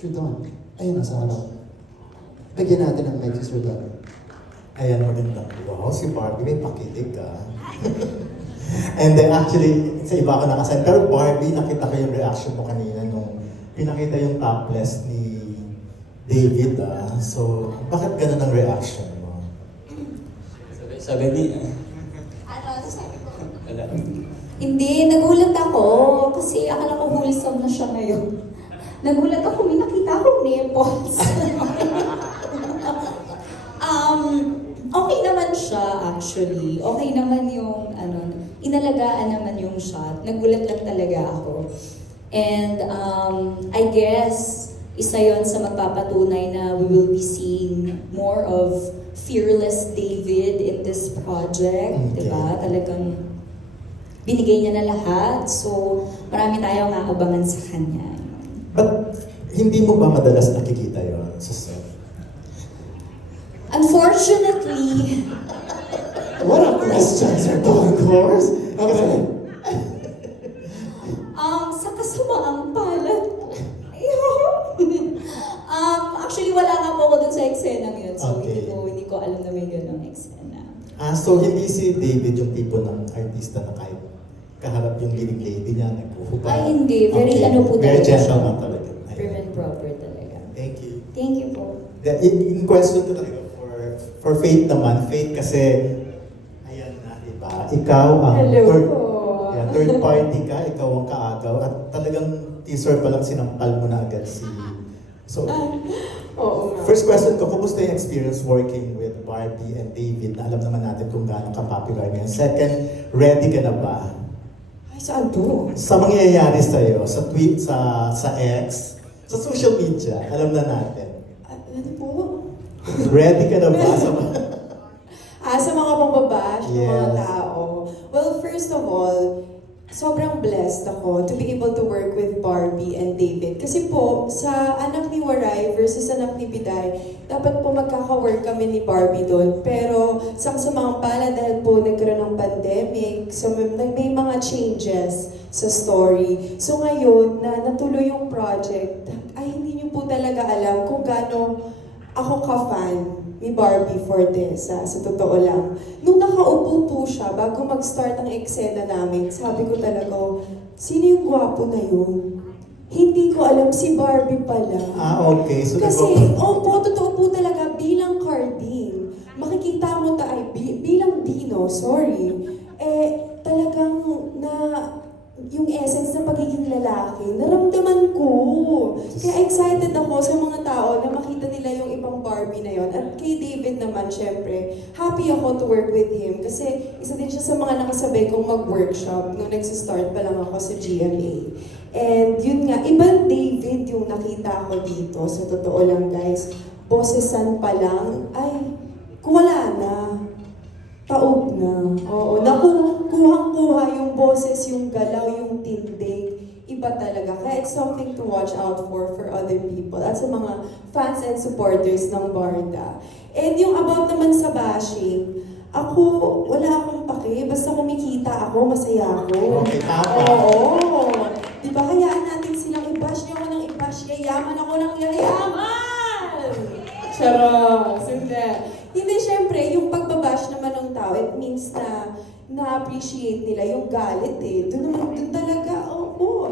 Sir Don, ayun, nasa harap. Bigyan natin ng mic si Sir Don. Ayan, maganda. Wow, si Barbie may pakilig ka. And then actually, sa iba ako nakasan. Pero Barbie, nakita ko yung reaction mo kanina nung pinakita yung topless ni David. So, bakit ganun ang reaction mo? Sabi ni... Ano sabi ko? Wala. Hindi, nagulat ako kasi akala ko wholesome na siya ngayon. Nagulat ako, may nakita akong nipples. Okay naman siya actually. Okay naman yung inalagaan naman yung shot. Nagulat lang talaga ako. And I guess isa yon sa magpapatunay na we will be seeing more of fearless David in this project, Okay. diba? Talagang binigay niya na lahat. So, marami tayong aabangan sa kanya. But hindi mo ba madalas nakikita yon sa set? Unfortunately, What a question, Sir Don, of course. Okay. sa kasamaang palad, actually wala nga po ako dun sa eksenang yun. So, Okay. hindi ko alam na may ganong eksena. So hindi si David yung tipo ng artista na kahit kaharap yung leading lady niya, nagkuhubad? Ay, hindi. Very po Very talaga siya. gentleman talaga. Ayun. Prim and proper talaga. Thank you. Thank you po. In question ko talaga for Faith naman. Faith kasi, ayan na, diba? Ikaw ang Hello third, po. third party ka, ikaw ang kaagaw. At talagang teaser pa lang sinampal mo na agad si... So, Oo nga. first question ko, kumusta yung experience working with Barbie and David? Na alam naman natin kung gaano ka-popular ngayon. Second, ready ka na ba? Ay, saan to? Sa mangyayari sa'yo, sa tweet, sa X, sa social media, alam na natin. Ano po? Ready ka na ba sa Sa mga pangbabash ng mga Yes. tao. Well, first of all, sobrang blessed ako to be able to work with Barbie and David. Kasi po, sa anak ni Waray versus anak ni Biday, dapat po magkaka-work kami ni Barbie doon. Pero sa kasamang pala, dahil po nagkaroon ng pandemic, so may mga changes sa story. So ngayon, na natuloy yung project, ay hindi niyo po talaga alam kung gaano ako ka-fan ni Barbie for this, sa totoo lang. Nung nakaupo po siya, bago mag-start ang eksena namin, sabi ko talaga, sino yung gwapo na yun? Hindi ko alam, si Barbie pala. Okay. So, Kasi, totoo po talaga, bilang Cardine, makikita mo bilang Dino, talagang yung essence ng pagiging lalaki, naramdaman ko. Kaya excited ako sa mga tao na makita nila yung ibang Barbie na yon. At kay David naman, syempre, happy ako to work with him. Kasi isa din siya sa mga nakasabay kong mag-workshop nung nagsistart pa lang ako sa GMA. And yun nga, ibang David yung nakita ko dito. Sa totoo lang guys, bossesan pa lang, ay, wala na. Taob na. Oo, kuhang-kuha yung boses, yung galaw, yung tindig. Iba talaga. Kaya it's something to watch out for other people at sa mga fans and supporters ng Barda. And yung about naman sa bashing, ako, wala akong pake. Basta kumikita ako, masaya ako. Okay, tama. Oo. Di ba, hayaan natin silang i-bash niyo ako ng i-bash. Yayaman ako ng yayaman! Charot! Hindi, syempre, yung pagbabash naman ng tao, it means na na-appreciate nila yung galit eh. Doon talaga,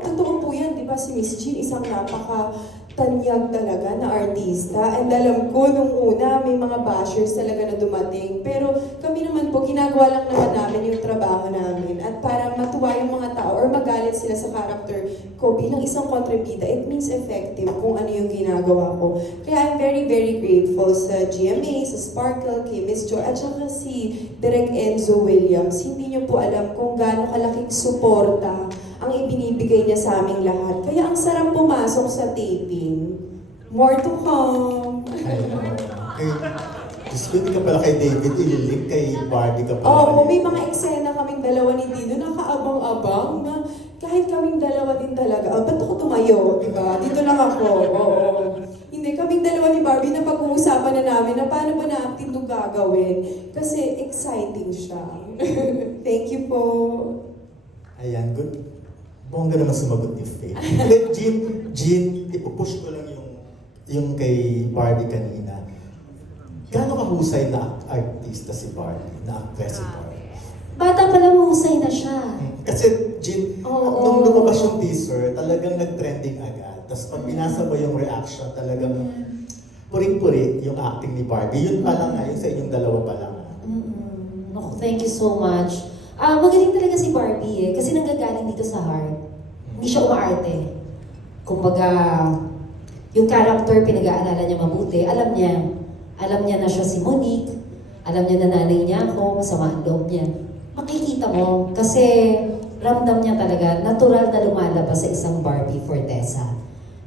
totoo po yan, di ba? Si Miss Jean, isang napaka-tanyag talaga na artista. And alam ko, nung una, may mga bashers talaga na dumating. Pero kami naman po, ginagawa lang naman namin yung trabaho namin. At para matuwa yung mga tao or magalit sila sa character ko bilang isang kontrabida, it means effective kung ano yung ginagawa ko. Kaya I'm very, very grateful sa GMA, sa Sparkle, kay Miss Jo, at saka si Direk Enzo Williams. Hindi niyo po alam kung gaano kalaking suporta ang ibinibigay niya sa aming lahat. Kaya ang sarap pumasok sa taping. More to come. Diyos ko, hindi ka pala kay David ililink, kay Barbie ka pala. Oo, may mga eksena kaming dalawa ni Dino, nakaabang-abang na kahit kaming dalawa din talaga. Ba't ako tumayo, di ba? Dito lang ako, oo. Hindi, kaming dalawa ni Barbie na pag-uusapan na namin na paano ba natin ito gagawin. Kasi exciting siya. Thank you po. Ayan, good. Bongga naman sumagot ni Faith. Jean, ipupush ko lang yung yung kay Barbie kanina, gaano kahusay na artista si Barbie, na actress si Barbie? Bata pa lang mahusay na siya. Kasi, Jin, Oo. nung lumabas yung teaser, talagang nag-trending agad. Tapos pag binasa mo yung reaction, talagang puring-puri yung acting ni Barbie. Yun pa lang nga, yun sa inyong dalawa pa lang. Naku, thank you so much. Magaling talaga si Barbie eh, kasi nanggagaling dito sa heart. Hindi siya umaarte. Kumbaga, yung character pinag-aaralan niya mabuti, alam niya na siya si Monique, alam niya na nanay niya ako, masama ang loob niya. Makikita mo, kasi ramdam niya talaga, natural na lumalabas sa isang Barbie Fortesa.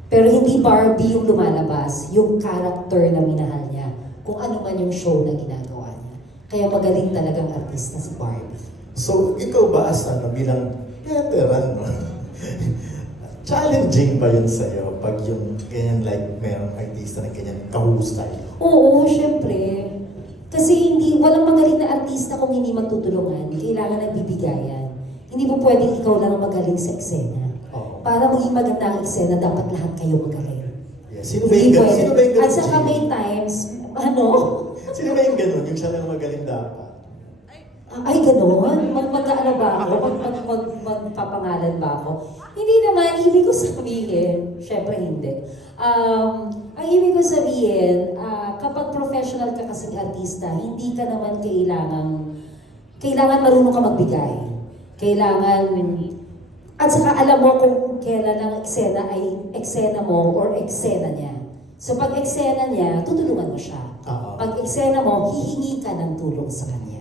Pero hindi Barbie yung lumalabas, yung character na minahal niya, kung ano man yung show na ginagawa niya. Kaya magaling talagang artista si Barbie. So, ikaw ba as bilang veteran, no? Challenging ba yun sa'yo pag yung ganyan like merong artista na ganyan kahusay? Oo, syempre. Kasi walang magaling na artista kung hindi magtutulungan. Kailangan nagbibigayan. Hindi mo pwedeng ikaw lang ang magaling sa eksena. Oo. Para maging maganda ang eksena, dapat lahat kayo magaling. Yes. Sino ba yung ganun? Sino ba yung ganun? At saka may times, Sino ba yung ganun? Yung siya lang magaling dapat? ay gano'n? Mag-ano ba ako? Magpapangalan ba ako? Hindi naman, ibig ko sabihin, syempre hindi. Ang ibig ko sabihin, kapag professional ka kasing artista, hindi ka naman kailangan marunong ka magbigay. At saka alam mo kung kailan ang eksena ay eksena mo or eksena niya. So pag eksena niya, tutulungan mo siya. Oo. Pag eksena mo, hihingi ka ng tulong sa kanya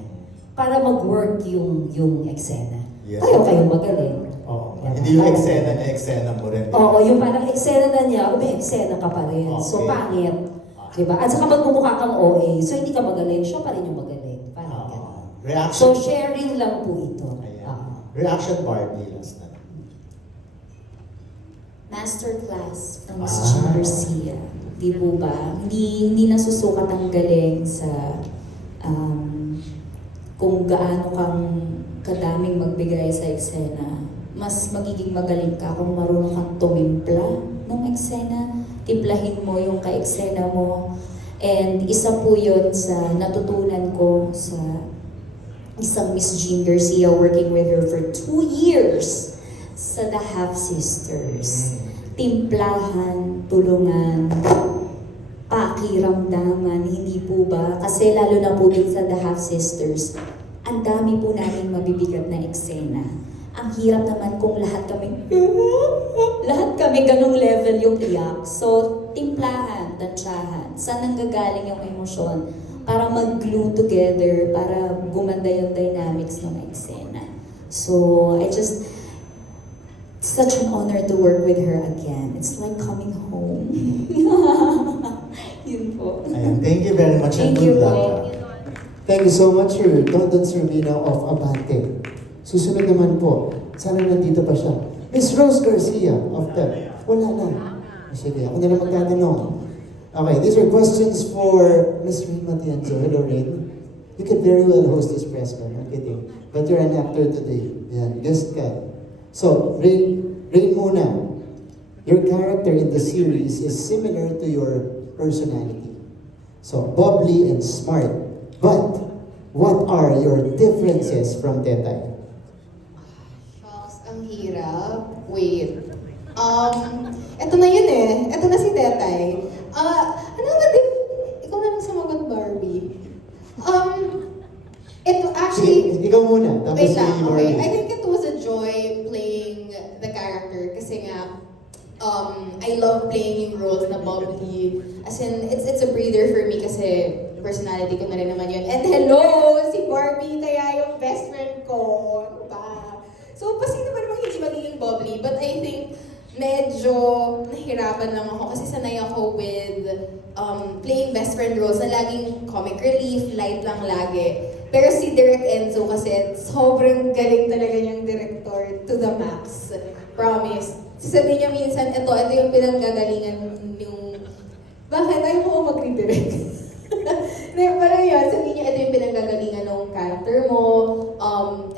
para mag-work yung eksena. Yes. Kayong magaling. Oo. Diba? Hindi yung eksena mo rin. Oo, yung parang eksena na niya, may eksena ka pa rin. So, Okay. pangit. Diba? At saka magmumukha kang OA, so hindi ka magaling, siya pa rin yung magaling. Parang ganun. Reaction. So, sharing lang po ito. Ayan. Reaction Barbie last na. Masterclass from Miss Ah. Jean Garcia. Di po ba? Hindi nasusukat ang galing sa kung gaano kang kadaming magbigay sa eksena. Mas magiging magaling ka kung marunong kang tumimpla ng eksena. Timplahin mo yung ka-eksena mo. And isa po yun sa natutunan ko sa isang Miss Jean Garcia, working with her for 2 years sa The Half Sisters. Timplahan, tulungan, pakiramdaman, hindi po ba? Kasi lalo na po din sa The Half Sisters, ang dami po namin mabibigat na eksena. Ang hirap naman kung lahat kami ganung level yung iyak. So, timplahan, tansyahan, saan nanggagaling yung emosyon para mag-glue together, para gumanda yung dynamics ng eksena. So, it's such an honor to work with her again. It's like coming home. Yun po. Ayan. Thank you very much. Thank and good you po. luck. Thank you so much, Sir Dondon Sermina of Abante. Susunod naman po, sana nandito pa siya. Miss Rose Garcia of TEP. Wala na. Sige, ako na lang magtatanong. Okay, these are questions for Miss Rain Matienzo. Hello, Rain. You could very well host this press con, I'm kidding. But you're an actor today. Yan, guest ka. So, Rain muna. Your character in the series is similar to your personality. So, bubbly and smart. But, what are your differences from Tetay? Shucks, ang hirap. Wait. Eto na yun eh. Eto na si Tetay. Ano ba din? Ikaw na lang sumagot, Barbie. Ito actually... Ikaw muna, tapos Wait lang, si okay. Barbie. I think it was a joy playing the character kasi nga, I love playing yung roles na bubbly. As in, it's a breather for me kasi personality ko na rin naman yun. And hello, si Barbie kaya yung best friend ko. Ano ba? So, pasino ba namang hindi magiging bubbly? But I think, medyo nahirapan lang ako kasi sanay ako with playing best friend roles na laging comic relief, light lang lagi. Pero si Direk Enzo kasi sobrang galing talaga niyang director to the max. Promise. Sasabihin niya minsan, ito yung pinanggagalingan yung... Bakit? Ayaw mo mag-redirect. Hindi, pero yun, sabihin niya, ito yung pinanggagalingan ng character mo.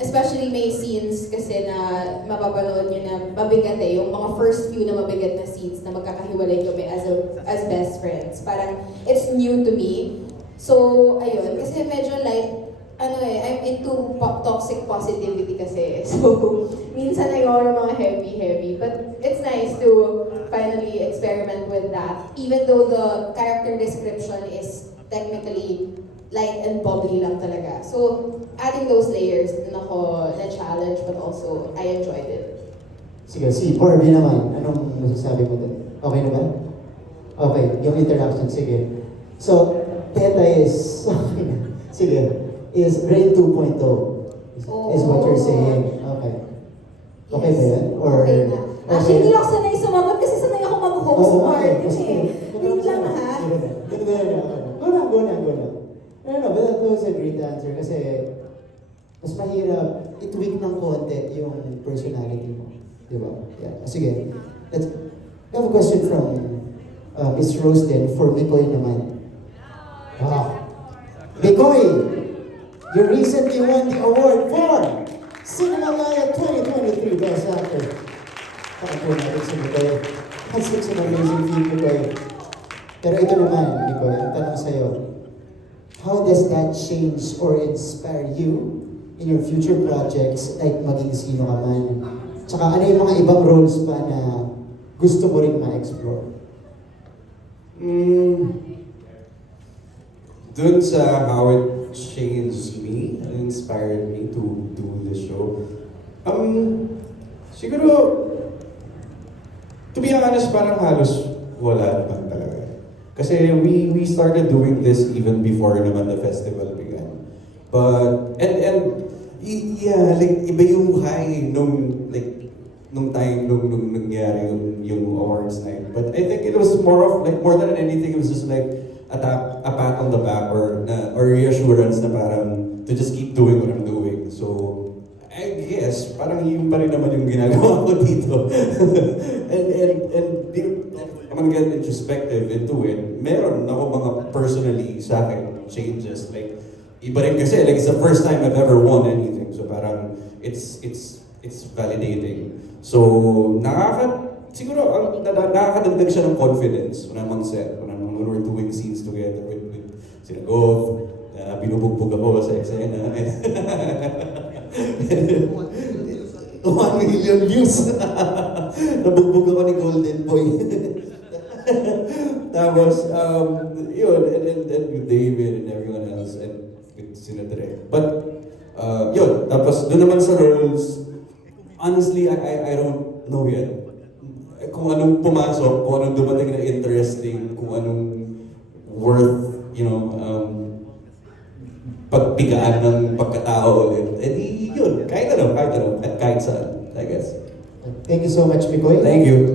Especially may scenes kasi na mapapanood niyo na mabigat eh. Yung mga first few na mabigat na scenes na magkakahiwalay kami as best friends. Parang, it's new to me. So, ayun, kasi medyo light, I'm into toxic positivity kasi. So, minsan ayoko mga heavy. But it's nice to finally experiment with that. Even though the character description is technically light and bubbly lang talaga. So, adding those layers, dun ako na-challenge, but also, I enjoyed it. Sige, si Barbie naman, anong masasabi mo doon? Okay na ba? Okay, yung interaction, sige. So, Peta is, sige, is Rain 2.0 is what you're saying. Okay. Okay ba yan? Or, Okay na. Actually, hindi ako sanay sumagot kasi sanay ako mag-host Oo, part okay. eh. Wait lang ha. Go na. No, but that was a great answer kasi mas mahirap i-tweak ng konti yung personality mo. Di ba? Yeah. Sige. I have a question from Miss Rose then for Mikoy naman. Wow. Mikoy, you recently won the award for Cinemalaya 2023 Best Actor. Pakapun natin si Mikoy. That's such an amazing feat, Mikoy. Pero ito naman, Mikoy, ang tanong sa'yo, how does that change or inspire you in your future projects, like maging sino ka man? Tsaka ano yung mga ibang roles pa na gusto mo rin ma-explore? Dun sa how it changed me and inspired me to do this show, siguro, to be honest, parang halos wala naman talaga. Kasi we started doing this even before naman the festival began. But, yeah, like, iba yung high nung time nung nangyari yung awards night. But I think it was more than anything, it was just like a pat on the back or reassurance na parang to just keep doing what I'm doing. So, I guess, parang yun pa rin naman yung ginagawa ko dito. I'm gonna get introspective into it. Meron ako mga personally sa akin changes. Like, iba rin kasi, like, it's the first time I've ever won anything. So parang, it's validating. So, siguro, nakakadagdag siya ng confidence when I'm on set, when we're doing scenes together with sina Goth, binubugbog ako sa eksena. 1 million views! Nabugbog ako ni Golden Boy. Tapos, yun, and with David and everyone else, and with Sinadre. But, yun, tapos doon naman sa roles, honestly, I don't know yet. Kung anong pumasok, kung anong dumating na interesting, kung anong worth, pagbigaan ng pagkatao ulit. Eh, yun, kahit saan, I guess. Thank you so much, Mikoy. Thank you.